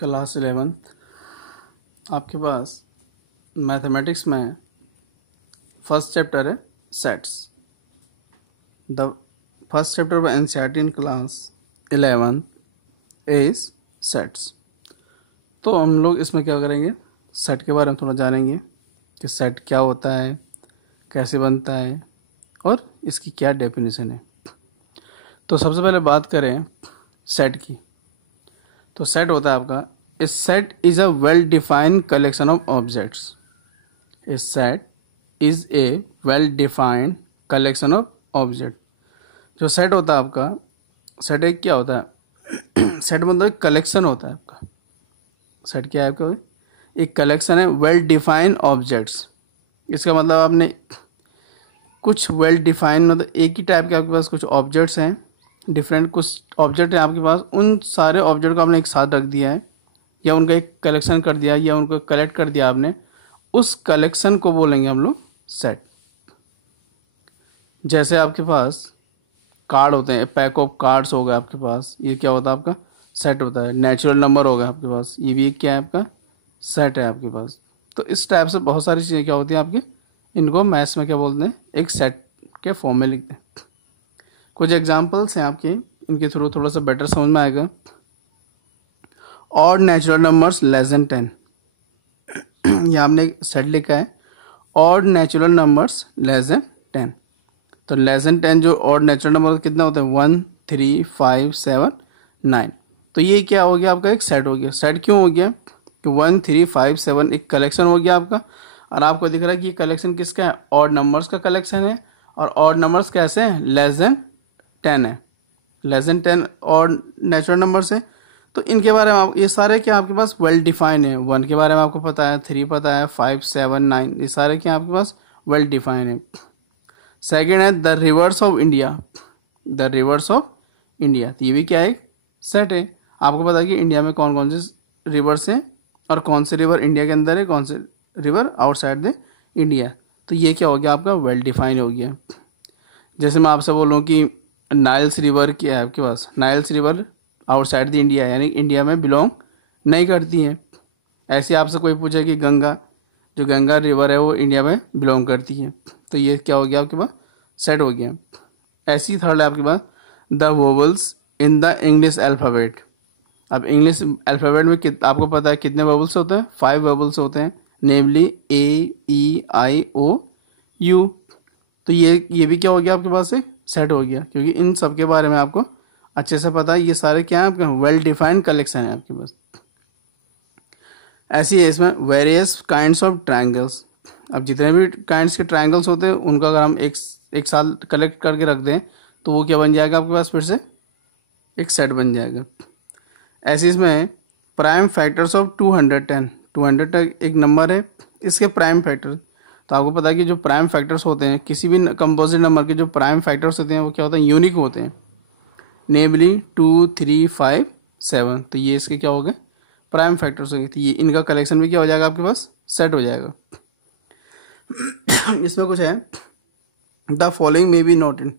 Class 11th आपके पास mathematics में first chapter है sets. The first chapter of NCERT in class 11 is sets. तो हम लोग इसमें क्या करेंगे, सेट के बारे में थोड़ा जानेंगे कि सेट क्या होता है, कैसे बनता है और इसकी क्या डेफिनेशन है। तो सबसे पहले बात करें सेट की। तो सेट होता है आपका, a set is a well defined collection of objects. A set is a well defined collection of object. जो सेट होता है आपका, सेट एक क्या होता है सेट मतलब एक कलेक्शन होता है आपका। सेट क्या है आपका? एक कलेक्शन है वेल डिफाइंड ऑब्जेक्ट्स। इसका मतलब आपने कुछ वेल डिफाइंड मतलब एक ही टाइप के आपके पास कुछ ऑब्जेक्ट्स हैं, डिफरेंट कुछ ऑब्जेक्ट हैं आपके पास, उन सारे ऑब्जेक्ट को आपने एक साथ रख दिया है या उनका एक कलेक्शन कर दिया या उनको कलेक्ट कर दिया आपने, उस कलेक्शन को बोलेंगे हम लोग सेट। जैसे आपके पास कार्ड होते हैं, पैक ऑफ कार्ड्स हो गए आपके पास, ये क्या होता है आपका? सेट होता है। नेचुरल नंबर हो गया आपके पास, ये भी एक क्या है आपका? सेट है आपके पास। तो इस टाइप से बहुत सारी चीज़ें क्या होती हैं आपकी, इनको मैथ्स में क्या बोलते हैं, एक सेट के फॉर्म में लिखते हैं। कुछ एग्जांपल्स हैं आपके, इनके थ्रू थोड़ा सा बेटर समझ में आएगा। Odd natural numbers less than 10, यहाँ हमने सेट लिखा है odd natural numbers less than 10। तो लेस देन 10 जो ऑड नेचुरल नंबर कितना होता है? 1, 3, 5, 7, 9। तो ये क्या हो गया आपका? एक सेट हो गया। सेट क्यों हो गया कि 1, 3, 5, 7 एक कलेक्शन हो गया आपका, और आपको दिख रहा है कि ये कलेक्शन किसका है? ऑड नंबर्स का कलेक्शन है। और ऑड नंबर्स कैसे हैं? लेस देन 10 है। Less than 10 odd natural numbers है। तो इनके बारे में आप, ये सारे क्या आपके पास वेल डिफाइन है। 1 के बारे में आपको पता है, 3 पता है, 5, 7, 9, ये सारे क्या आपके पास वेल डिफाइन है। सेकेंड है the reverse of India. The reverse of India, तो ये भी क्या है? सेट है। आपको पता है कि इंडिया में कौन कौन से रिवर्स हैं और कौन से रिवर इंडिया के अंदर है, कौन से रिवर आउटसाइड द इंडिया। तो ये क्या हो गया आपका? वेल डिफाइन हो गया। जैसे मैं आपसे बोलूँ कि नाइल्स रिवर क्या है आपके पास, Niles river outside the India, यानी इंडिया में बिलोंग नहीं करती है। ऐसे आपसे कोई पूछे कि गंगा, जो गंगा रिवर है वो इंडिया में बिलोंग करती है, तो ये क्या हो गया आपके पास? सेट हो गया। ऐसी थर्ड है आपके पास the vowels in the English alphabet. अब इंग्लिश अल्फ़ाबेट में आपको पता है कितने वोवल्स होते हैं? 5 वोवल्स होते हैं, नेमली ए, ई, आई, ओ, यू। तो ये भी क्या हो गया आपके पास से? सेट हो गया, क्योंकि इन सब के बारे में आपको अच्छे से पता है। ये सारे क्या है आपके? वेल डिफाइंड कलेक्शन है आपके पास। ऐसी है इसमें वेरियस काइंड्स ऑफ ट्रायंगल्स। अब जितने भी काइंड्स के ट्रायंगल्स होते हैं उनका अगर हम एक साल कलेक्ट करके रख दें तो वो क्या बन जाएगा आपके पास? फिर से एक सेट बन जाएगा। ऐसे इसमें प्राइम फैक्टर्स ऑफ 210। 200 एक नंबर है, इसके प्राइम फैक्टर। तो आपको पता है कि जो प्राइम फैक्टर्स होते हैं किसी भी कंपोजिट नंबर के, जो प्राइम फैक्टर्स होते हैं वो क्या होते हैं? यूनिक होते हैं, नेमली 2, 3, 5, 7। तो ये इसके क्या हो गए? प्राइम फैक्टर्स हो गए। तो ये इनका कलेक्शन भी क्या हो जाएगा आपके पास? सेट हो जाएगा। इसमें कुछ है the following may be noted,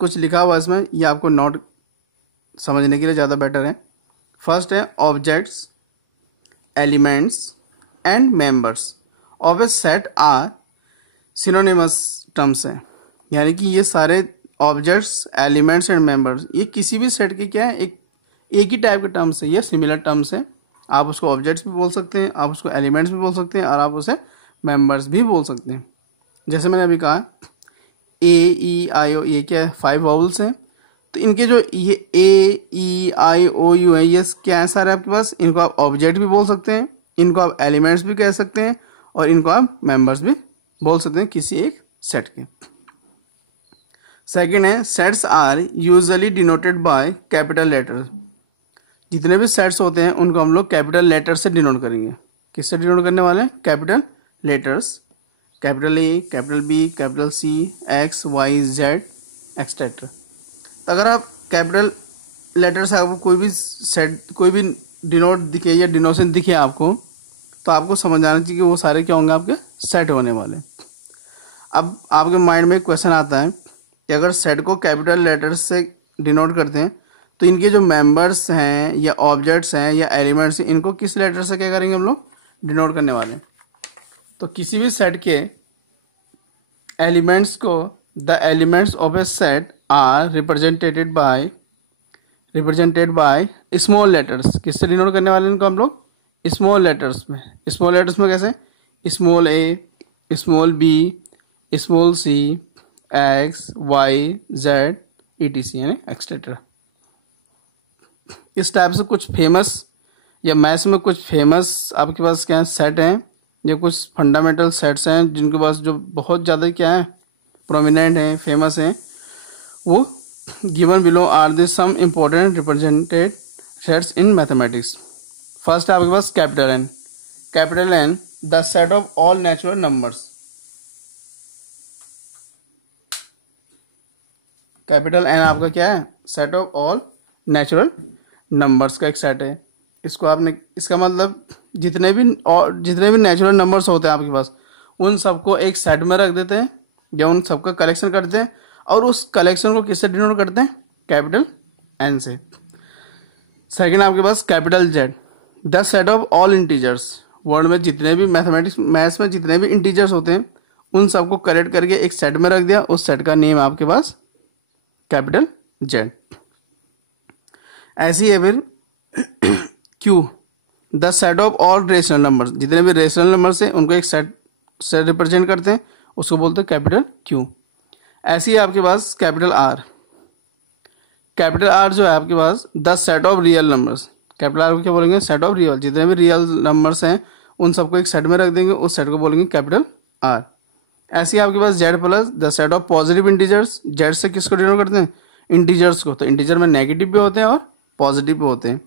कुछ लिखा हुआ इसमें, ये आपको नोट समझने के लिए ज़्यादा बेटर है। फर्स्ट है objects, elements and members of a set are synonymous terms है, यानी कि ये सारे ऑब्जेक्ट्स, एलिमेंट्स एंड मेंबर्स ये किसी भी सेट के क्या है? एक ही टाइप के टर्म्स है, ये सिमिलर टर्म्स है। आप उसको ऑब्जेक्ट्स भी बोल सकते हैं, आप उसको एलिमेंट्स भी बोल सकते हैं, और आप उसे मेंबर्स भी बोल सकते हैं। जैसे मैंने अभी कहा ए, ई, आई, ओ, ये क्या है? 5 वॉवल्स हैं। तो इनके जो ये ए, ई, आई, ओ, यू है, ये क्या है सारे आपके पास? इनको आप ऑब्जेक्ट भी बोल सकते हैं, इनको आप एलिमेंट्स भी कह सकते हैं, और इनको आप मेंबर्स भी बोल सकते हैं किसी एक सेट के। सेकेंड है sets are usually denoted by capital letter. जितने भी सेट्स होते हैं उनको हम लोग कैपिटल लेटर से डिनोट करेंगे। किससे डिनोट करने वाले हैं? Capital letters, capital A, capital B, capital C, x, Y, Z etcetera. तो अगर आप कैपिटल लेटर से आपको कोई भी सेट, कोई भी डिनोट दिखे या डिनोशन दिखे आपको, तो आपको समझ आना चाहिए कि वो सारे क्या होंगे? आपके सेट होने वाले। अब आपके माइंड में एक क्वेश्चन आता है कि अगर सेट को कैपिटल लेटर्स से डिनोट करते हैं तो इनके जो मेंबर्स हैं या ऑब्जेक्ट्स हैं या एलिमेंट्स हैं, इनको किस लेटर से क्या करेंगे हम लोग, डिनोट करने वाले हैं। तो किसी भी सेट के एलिमेंट्स को, the elements of a set are represented by small letters. किससे डिनोट करने वाले हैं इनको हम लोग, स्मॉल लेटर्स में। स्मॉल लेटर्स में कैसे, small a, small b, small c, x, Y, z, ETC यानी एक्सेट्रा। इस टाइप से कुछ फेमस या मैथ्स में कुछ फेमस आपके पास क्या है सेट हैं, या कुछ फंडामेंटल सेट्स हैं जिनके पास जो बहुत ज़्यादा क्या है प्रोमिनेंट हैं, फेमस हैं, वो given below are the some important represented sets in mathematics. First है आपके पास capital N. Capital N the set of all natural numbers. Capital N आपका क्या है, set of all natural numbers का एक सेट है। इसको आपने, इसका मतलब जितने भी नेचुरल नंबर्स होते हैं आपके पास, उन सबको एक सेट में रख देते हैं या उन सबका कलेक्शन करते हैं, और उस कलेक्शन को किससे डिनोट करते हैं, कैपिटल एन से। सेकंड आपके पास capital Z the set of all integers. Word में जितने भी मैथ्स में जितने भी इंटीजर्स होते हैं, उन सबको कलेक्ट करके एक सेट में रख दिया, उस सेट का नेम आपके पास कैपिटल जेड। ऐसी है फिर Q the set of all rational numbers. जितने भी रेशनल नंबर्स हैं उनको एक सेट से रिप्रेजेंट करते हैं, उसको बोलते हैं कैपिटल क्यू। ऐसी है आपके पास कैपिटल आर। कैपिटल आर जो है आपके पास the set of real numbers. Capital R को क्या बोलेंगे, सेट ऑफ रियल। जितने भी रियल नंबर्स हैं उन सबको एक सेट में रख देंगे, उस सेट को बोलेंगे कैपिटल आर। ऐसी है आपके पास Z plus the set of positive integers. Z से किसको डिनोट करते हैं, इंटीजर्स को। तो इंटीजर में नेगेटिव भी होते हैं और पॉजिटिव भी होते हैं,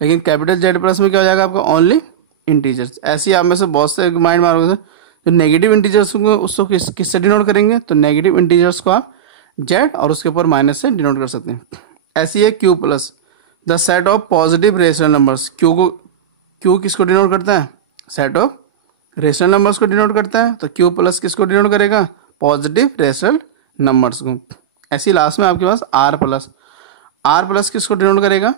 लेकिन कैपिटल जेड प्लस में क्या हो जाएगा आपका, ओनली इंटीजर्स। ऐसी आप में से बहुत से माइंड मारोगे तो नेगेटिव इंटीजर्स को उसको किससे डिनोट करेंगे, तो नेगेटिव इंटीजर्स को आप जेड और उसके ऊपर माइनस से डिनोट कर सकते हैं। ऐसी है Q plus the set of positive rational numbers. Q किसको डिनोट करता है, सेट ऑफ रेशनल नंबर्स को डिनोट करता है। तो क्यू प्लस किसको डिनोट करेगा, पॉजिटिव रेशनल नंबर्स को। ऐसी लास्ट में आपके पास आर प्लस। आर प्लस किसको डिनोट करेगा,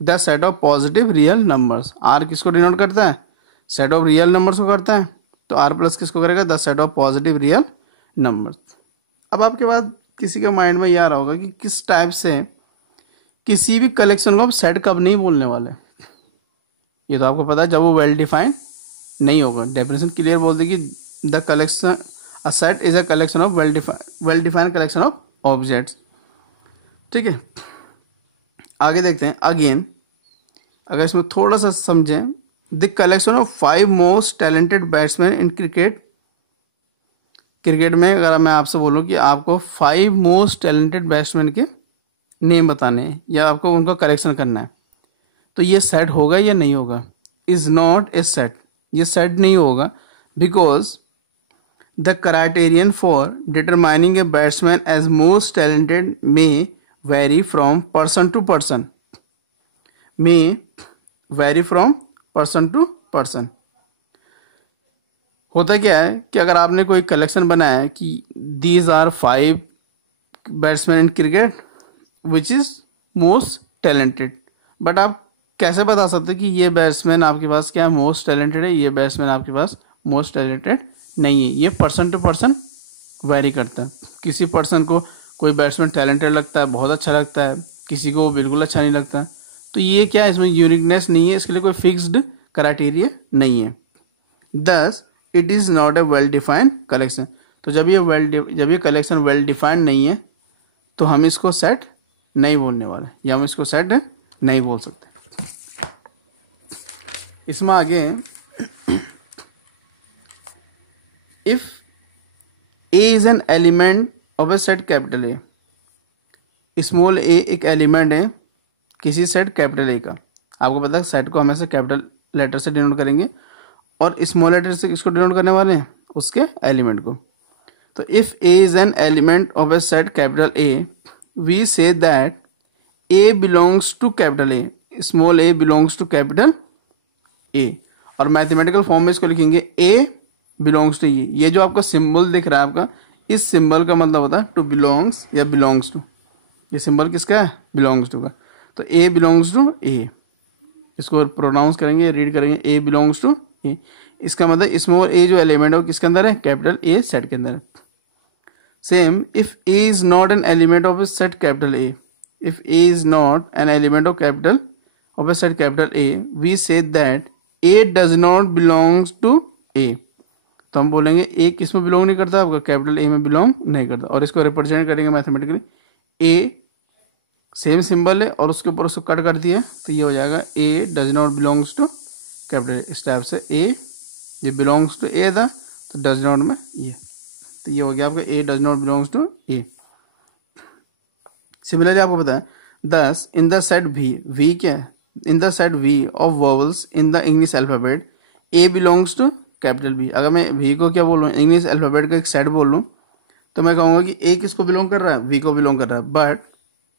the set of positive real numbers. R किसको डिनोट करता है, सेट ऑफ रियल नंबर्स को करता है, तो आर प्लस किसको करेगा, the set of positive real numbers. अब आपके बाद किसी के माइंड में यह आ रहा होगा कि किस टाइप से किसी भी कलेक्शन को आप सेट कब नहीं बोलने वाले। ये तो आपको पता है, जब वो वेल डिफाइंड नहीं होगा। डेफिनेशन क्लियर बोल दी कि the collection a set is a collection of well defined collection of objects. ठीक है, आगे देखते हैं। अगेन अगर इसमें थोड़ा सा समझें, the collection of 5 most talented batsman in cricket. Cricket में अगर मैं आपसे बोलूं कि आपको 5 मोस्ट टैलेंटेड बैट्समैन के नेम बताने हैं या आपको उनका कलेक्शन करना है, तो ये सेट होगा या नहीं होगा, इज नॉट ए सेट। ये सेट नहीं होगा, because the criterion for determining a batsman as most talented may vary from person to person. होता क्या है कि अगर आपने कोई कलेक्शन बनाया है कि these are 5 batsman in cricket which is most talented, but आप कैसे बता सकते कि ये बैट्समैन आपके पास क्या मोस्ट टैलेंटेड है, ये बैट्समैन आपके पास मोस्ट टैलेंटेड नहीं है। ये पर्सन टू पर्सन वेरी करता है। किसी पर्सन को कोई बैट्समैन टैलेंटेड लगता है, बहुत अच्छा लगता है, किसी को बिल्कुल अच्छा नहीं लगता। तो ये क्या है, इसमें यूनिकनेस नहीं है, इसके लिए कोई फिक्स्ड क्राइटेरिया नहीं है। Thus it is not A well defined collection. तो जब ये कलेक्शन वेल डिफाइंड नहीं है तो हम इसको सेट नहीं बोलने वाले, या हम इसको सेट नहीं बोल सकते। इसमें आगे if a is an element of a set capital A. Small a एक एलिमेंट है किसी सेट कैपिटल ए का। आपको पता है सेट को हमेशा कैपिटल लेटर से डिनोट करेंगे और स्मॉल लेटर से किसको डिनोट करने वाले हैं, उसके एलिमेंट को। तो if a is an element of a set capital A, we say that a belongs to capital A, small a belongs to capital A. और मैथमेटिकल फॉर्म में इसको लिखेंगे ए बिलोंग्स टू ये जो आपका सिंबल दिख रहा है आपका, इस सिंबल का मतलब होता है टू बिलोंग्स या बिलोंग्स टू। ये सिंबल किसका है, बिलोंग्स टू का। तो ए बिलोंग्स टू ए, इसको प्रोनाउंस करेंगे, रीड करेंगे, ए बिलोंग्स टू ए। इसका मतलब स्मॉल ए जो एलिमेंट है वो किसके अंदर है, कैपिटल ए सेट के अंदर है। Same, if a is not an element of a set capital A, if a is not an element of a set capital A, we say that a does not belongs to A. तो हम बोलेंगे ए किस में belong नहीं करता, आपका capital A में belong नहीं करता। और इसको रिप्रेजेंट करेंगे मैथमेटिकली, ए सेम सिंबल है और उसके ऊपर उसको कट कर दिया, तो ये हो जाएगा a does not belongs to capital. इस टाइप से ए ये बिलोंग्स टू ए था, तो डज नॉट में ये, तो ये हो गया आपका a does not belongs to A. Similarly आपको पता है, दस इन द सेट वी क्या है, in the set V of vowels in the English alphabet a belongs to capital B. अगर मैं वी को क्या बोलूँ, इंग्लिश अल्फाबेट का एक सेट बोल लूँ, तो मैं कहूँगा कि ए किसको बिलोंग कर रहा है, वी को बिलोंग कर रहा है। बट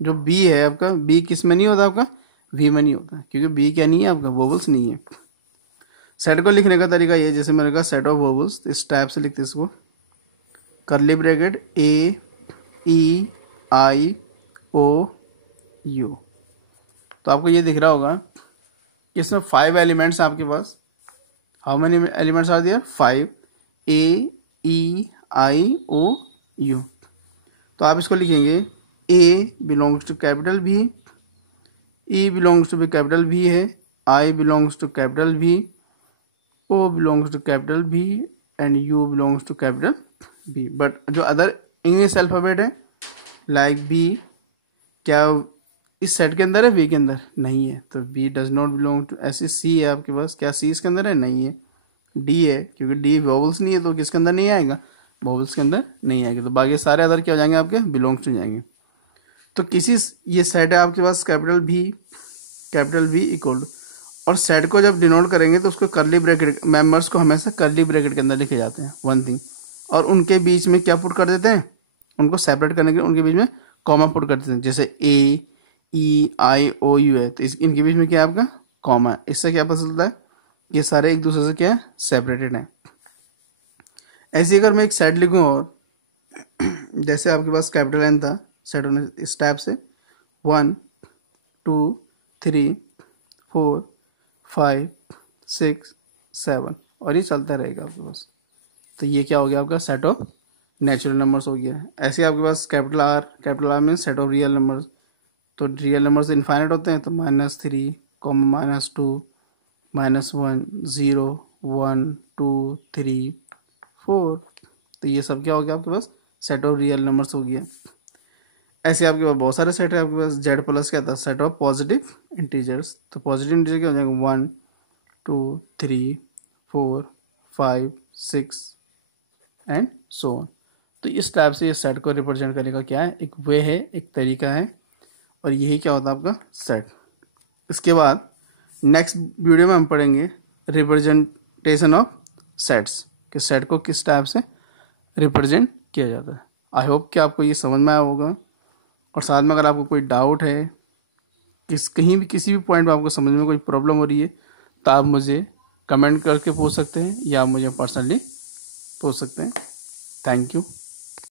जो बी है आपका, बी किस में नहीं होता, आपका वी में नहीं होता, क्योंकि बी क्या नहीं है, आपका वोवेल्स नहीं है। सेट को लिखने का तरीका ये, जैसे मैंने कहा सेट ऑफ वोवेल्स, इस टाइप से लिखते इसको, curly bracket a E I O you. तो आपको ये दिख रहा होगा कि इसमें 5 एलिमेंट्स आपके पास, how many elements are there, 5, A E I O you. तो आप इसको लिखेंगे ए बिलोंग्स टू कैपिटल भी, ई बिलोंग्स टू भी कैपिटल भी है, आई बिलोंग्स टू कैपिटल भी, ओ बिलोंग्स टू कैपिटल भी, and U belongs to capital B. But जो अदर इंग्लिश अल्फाबेट है लाइक बी, क्या इस सेट के अंदर है, बी के अंदर नहीं है, तो b does not belong to. ऐसे सी है आपके पास, क्या सी इसके अंदर है, नहीं है। डी है, क्योंकि डी वोवेल्स नहीं है, तो किसके अंदर नहीं आएगा, वोवेल्स के अंदर नहीं आएगा। तो बाकी सारे अदर क्या हो जाएंगे आपके, बिलोंग्स टू जाएंगे। तो किसी ये सेट है आपके पास कैपिटल भी इक्वल टू, और सेट को जब डिनोट करेंगे तो उसको कर्ली ब्रैकेट, मेंबर्स को हमेशा कर्ली ब्रैकेट के अंदर लिखे जाते हैं, वन थिंग। और उनके बीच में क्या पुट कर देते हैं, उनको सेपरेट करने के लिए उनके बीच में कॉमा पुट कर देते हैं। जैसे ए ई आई ओ यू है, तो इनके बीच में क्या है आपका, कॉमा है। इससे क्या पता चलता है, ये सारे एक दूसरे से क्या है, सेपरेटेड है। ऐसे अगर मैं एक सेट लिखूं, और जैसे आपके पास कैपिटल एन था, सेट होने इस टाइप से 1 2 3 4 5 6 7, और ये चलता रहेगा आपके पास। तो ये क्या हो गया आपका, सेट ऑफ नेचुरल नंबर्स हो गया। ऐसे आपके पास capital R mean set of real numbers. तो रियल नंबर्स इनफाइनाइट होते हैं, तो -3, -2, -1 0 1 2 3 4। तो ये सब क्या हो गया आपके पास, सेट ऑफ रियल नंबर्स हो गया। ऐसे आपके पास बहुत सारे सेट है आपके पास। जेड प्लस क्या था, सेट ऑफ पॉजिटिव इंटीजर्स। तो पॉजिटिव इंटीजर क्या हो जाएगा, 1 2 3 4 5 6 एंड सो ऑन। तो इस टाइप से ये सेट को रिप्रेजेंट करने का क्या है, एक वे है, एक तरीका है, और यही क्या होता है आपका सेट। इसके बाद नेक्स्ट वीडियो में हम पढ़ेंगे रिप्रेजेंटेशन ऑफ सेट्स, कि सेट को किस टाइप से रिप्रेजेंट किया जाता है। आई होप कि आपको ये समझ में आया होगा। और साथ में अगर आपको कोई डाउट है, कहीं भी किसी भी पॉइंट में आपको समझ में कोई प्रॉब्लम हो रही है, तो आप मुझे कमेंट करके पूछ सकते हैं, या आप मुझे पर्सनली पूछ सकते हैं। Thank you.